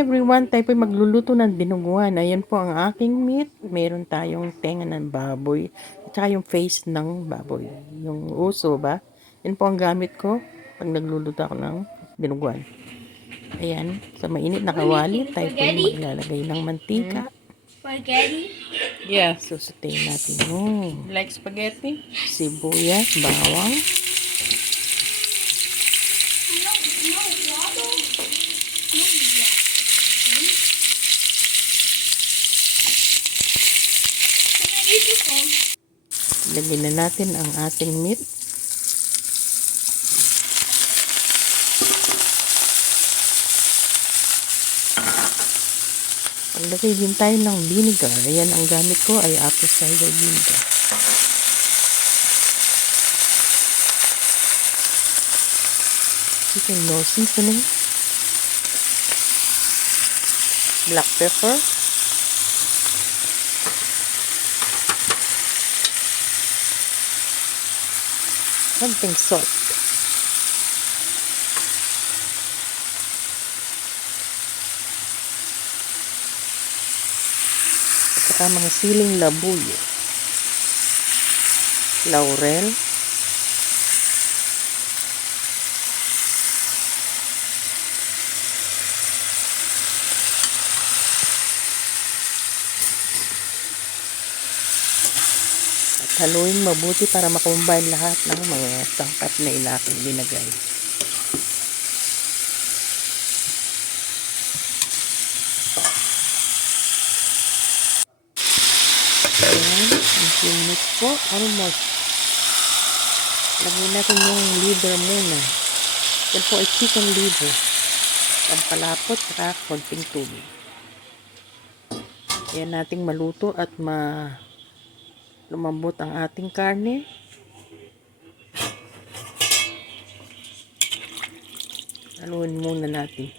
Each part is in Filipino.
everyone, tayo po magluluto ng dinuguan. Ayan po ang aking meat. Meron tayong tenga ng baboy at saka yung face ng baboy. Yung uso ba? Yan po ang gamit ko pag nagluluto ako ng dinuguan. Ayan, sa mainit na kawali, tayo po maglalagay ng mantika. Spaghetti? Yeah. Susutayin natin yung Like spaghetti? sibuyas, bawang. Lagyan na natin ang ating meat. Paglagay din tayo ng vinegar. Ayan, ang gamit ko ay apple cider vinegar. Chicken no seasoning. Black pepper. Something salt. At saka mga siling labuyo. Laurel. At haluin mabuti para makumbine lahat ng mga sangkap na inaking linagay. Ayan, ang unit po, almost. Lagyan natin yung liver muna. Yan po ay chicken liver. Pampalapot, saka konting tubig. Ayan nating maluto at lumambot ang ating karne. Haluin muna natin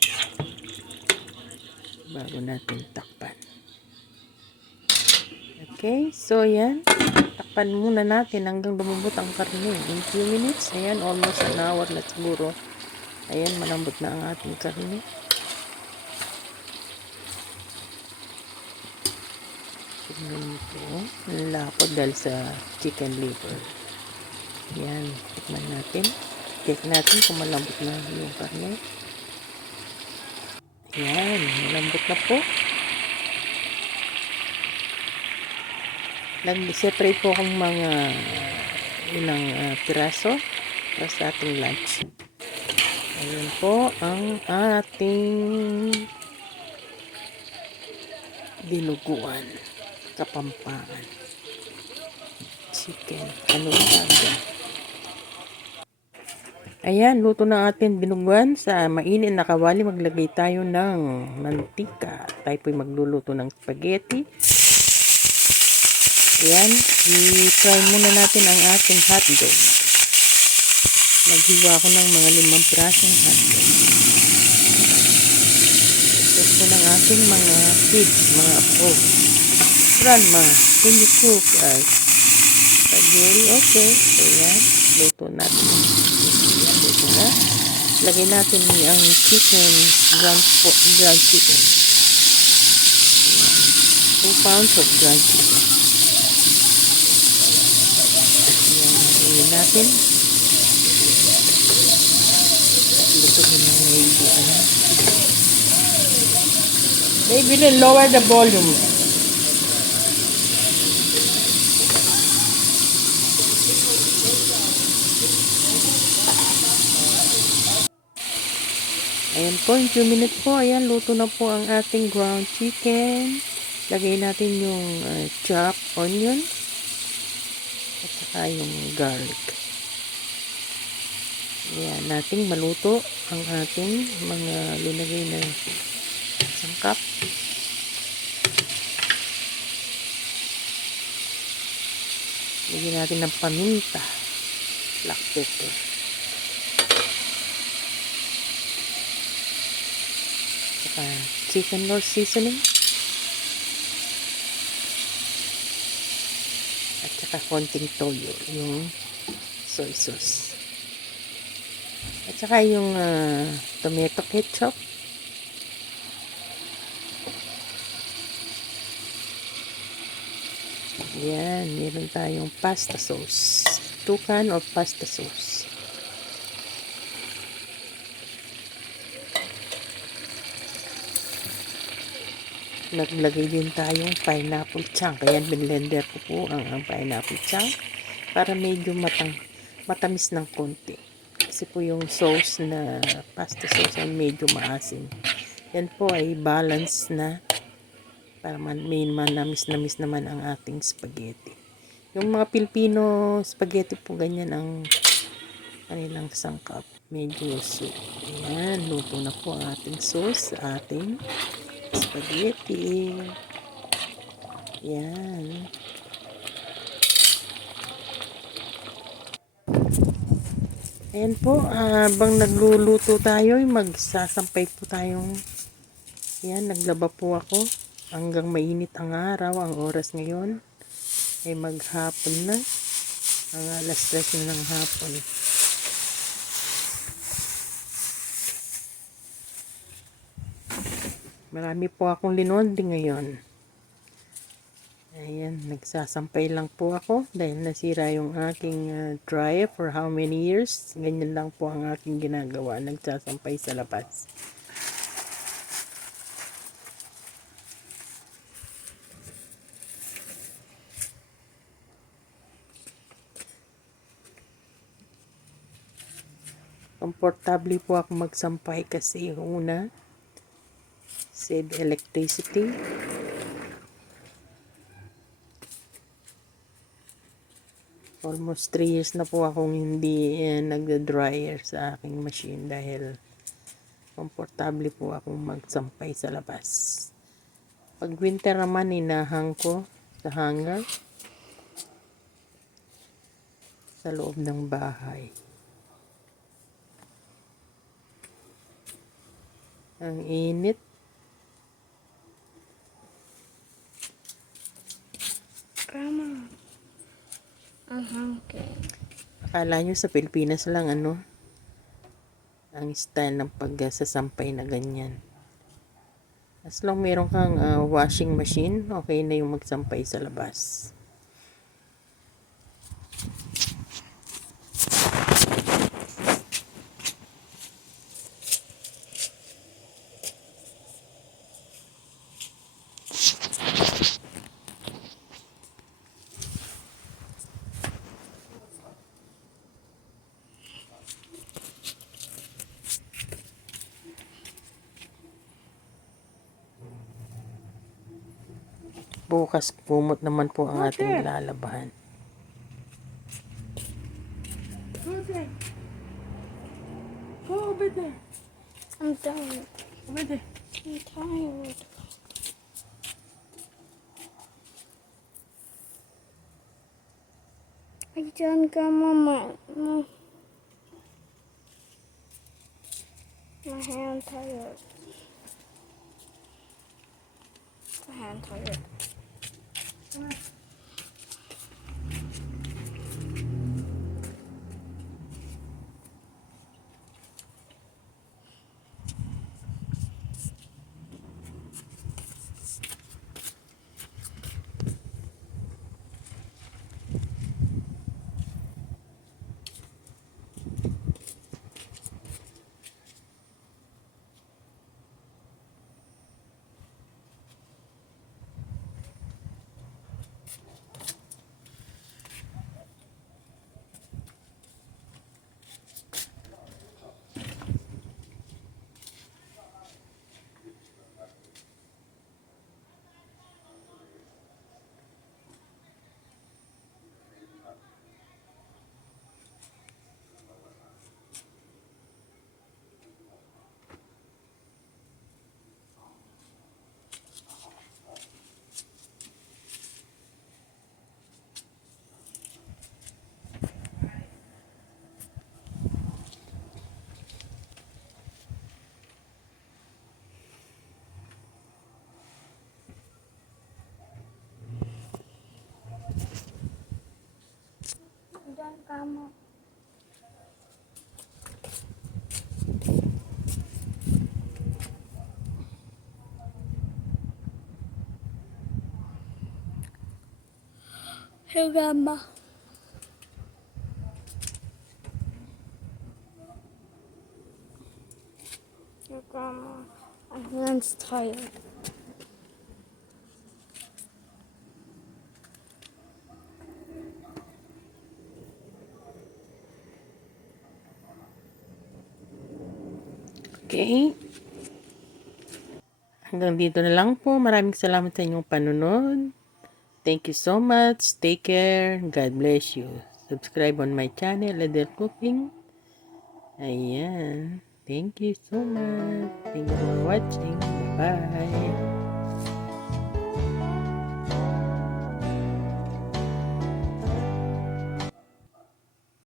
bago natin takpan. Okay, so yan. Takpan muna natin hanggang lumambot ang karne. In few minutes, ayan, almost an hour na siguro. Ayan, malambot na ang ating karne. Tignan po. Lapot dahil sa chicken liver. Ayan, tikman natin. Check natin kung malambot na yung karne. Ayan, malambot na po. Nag-separate po akong mga ilang piraso para sa ating lunch. Ayan po ang ating dinuguan. Kapampangan. Chicken. Ano ba? Ayan, luto na ating dinuguan. Sa mainit na kawali, maglagay tayo ng mantika. Tayo po'y magluluto ng spaghetti. Ayan, i-fry muna natin ang ating hotdog. Naghiwa ko ng mga 5 pirasong hotdog. Ito ng ating mga kids, mga apo. Grandma, can you cook spaghetti? Okay, so yan, luto natin. Yan, luto na. Lagay natin ang chicken, ground chicken. Ayan, 2 pounds of ground chicken. Ayan, natin. At lutuin ng maybe. Maybe lower the volume. Ayan po, in 2 minutes po, ayan, luto na po ang ating ground chicken. Lagay natin yung chopped onion at saka yung garlic. Ayan, nating maluto ang ating mga linagay na sangkap. Lagyan natin ng paminta, black pepper. Chicken Lord seasoning at saka konting toyo, yung soy sauce at saka yung tomato ketchup Yan, meron tayong pasta sauce. 2 can of pasta sauce. Naglagay din tayong pineapple chunk. Ayan, binlender ko po ang pineapple chunk para medyo matamis ng konti. Kasi po yung sauce na pasta sauce ay medyo maasim. Yan po ay balance na para may manamis-namis naman ang ating spaghetti. Yung mga Pilipino spaghetti po ganyan ang kanilang sangkap. Medyo soup. Ayan, luto na po ang ating sauce sa ating spaghetti. Yan. Ayan po, habang nagluluto tayo, magsasampay po tayong, yan, naglaba po ako hanggang mainit ang araw. Ang oras ngayon ay maghapon na, ang alas 3 na ng hapon. Marami po akong linondi ngayon. Ayan, nagsasampay lang po ako dahil nasira yung aking dryer for how many years. Ganyan lang po ang aking ginagawa, nagsasampay sa labas. Komportable po ako magsampay kasi una, save electricity. Almost 3 years na po akong hindi nagda-dryer sa aking machine dahil komportable po akong magsampay sa labas. Pag winter naman, inahang ko sa hanger sa loob ng bahay. Ang init. Grandma, I'm hungry. Akala nyo sa Pilipinas lang ang style ng pagsasampay na ganyan. As long meron kang washing machine, okay na yung magsampay sa labas. Bukas kumot naman po ang ating lalabahan. Go over there. I'm done. Over there. I'm tired. I done, Grandma. My hand tired. My hand tired. I'm done, Grandma. Hey, Grandma. Hey, Grandma. My hand's tired. Okay? Hanggang dito na lang po. Maraming salamat sa inyong panunod. Thank you so much. Take care. God bless you. Subscribe on my channel, Ladel Cooking. Ayan. Thank you so much. Thank you for watching. Bye.